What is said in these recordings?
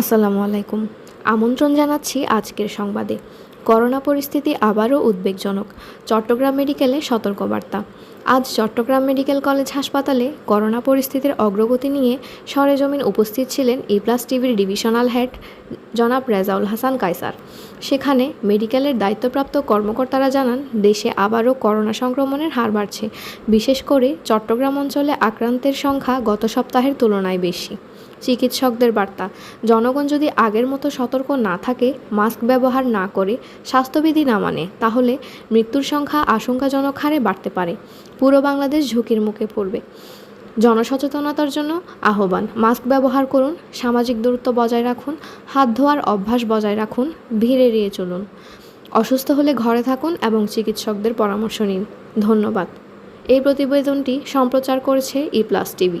আসসালামু আলাইকুম। আমন্ত্রণ জানাচ্ছি আজকের সংবাদে। করোনা পরিস্থিতি আবারও উদ্বেগজনক। চট্টগ্রাম মেডিকেলে সতর্কবার্তা। আজ চট্টগ্রাম মেডিকেল কলেজ হাসপাতালে করোনা পরিস্থিতির অগ্রগতি নিয়ে সরেজমিন উপস্থিত ছিলেন ই প্লাস টিভির ডিভিশনাল হেড জনাব রেজাউল হাসান কায়সার। সেখানে মেডিকেলের দায়িত্বপ্রাপ্ত কর্মকর্তারা জানান, দেশে আবারও করোনা সংক্রমণের হার বাড়ছে। বিশেষ করে চট্টগ্রাম অঞ্চলে আক্রান্তের সংখ্যা গত সপ্তাহের তুলনায় বেশি। চিকিৎসকদের বার্তা। জনগণ যদি আগের মতো সতর্ক না থাকে, মাস্ক ব্যবহার না করে, স্বাস্থ্যবিধি না মানে তাহলে মৃত্যুর সংখ্যা আশঙ্কাজনক হারে বাড়তে পারে। পুরো বাংলাদেশ ঝুঁকির মুখে পড়বে। জনসচেতনতার জন্য আহ্বান, মাস্ক ব্যবহার করুন, সামাজিক দূরত্ব বজায় রাখুন, হাত ধোয়ার অভ্যাস বজায় রাখুন, ভিড় এড়িয়ে চলুন। অসুস্থ হলে ঘরে থাকুন এবং চিকিৎসকদের পরামর্শ নিন। ধন্যবাদ। এই প্রতিবেদনটি সম্প্রচার করেছে ই প্লাস টিভি।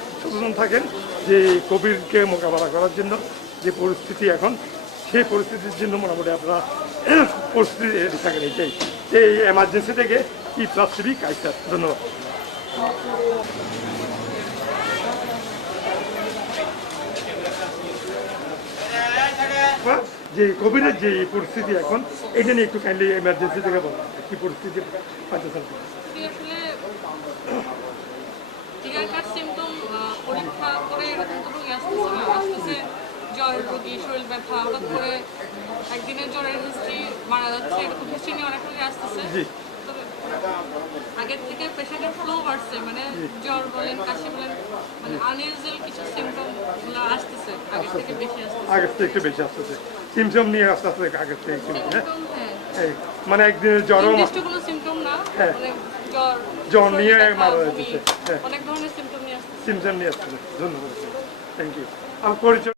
সচেতন থাকেন যে কোভিডকে মোকাবেলা করার জন্য যে পরিস্থিতি এখন, সেই পরিস্থিতির জন্য মোটামুটি আপনারা প্রস্তুতি রেডি থাকেন এইটাই এই এমার্জেন্সি থেকে ই প্লাস টিভি ধন্যবাদ। যে কোভিডের যে পরিস্থিতি এখন, এটা নিয়ে একটু কাইন্ডলি এমার্জেন্সি থেকে বলুন কি পরিস্থিতি টিকার সিমটম পরীক্ষা করে এরকম তো রোগী আসতেছে না আসতেছে জ্বর রোগী শরীর ব্যথা হঠাৎ করে একদিনের জ্বরের হিস্ট্রি মারা যাচ্ছে এরকম হিস্ট্রি নিয়ে অনেক রোগী আসতেছে। আগের থেকে পেশেন্টের ফ্লো বাড়ছে মানে জ্বর বলেন কাশি বলেন মানে আনইউজুয়াল কিছু সিমটমগুলো আসতেছে আগের থেকে বেশি আসতেছে। আগের থেকে একটু বেশি আসতেছে। নিয়ে আস্তে আস্তে আগের থেকে একটু হ্যাঁ? হ্যাঁ। মানে একদিনের জ্বরও নির্দিষ্ট কোনো সিমটম না হ্যাঁ। মানে জ্বর জ্বর নিয়ে মারা যাচ্ছে। অনেক ধরনের সিমটম নিয়ে আসতেছে। নিয়ে আসতেছে। ধন্যবাদ। থ্যাংক ইউ আমার পরিচয়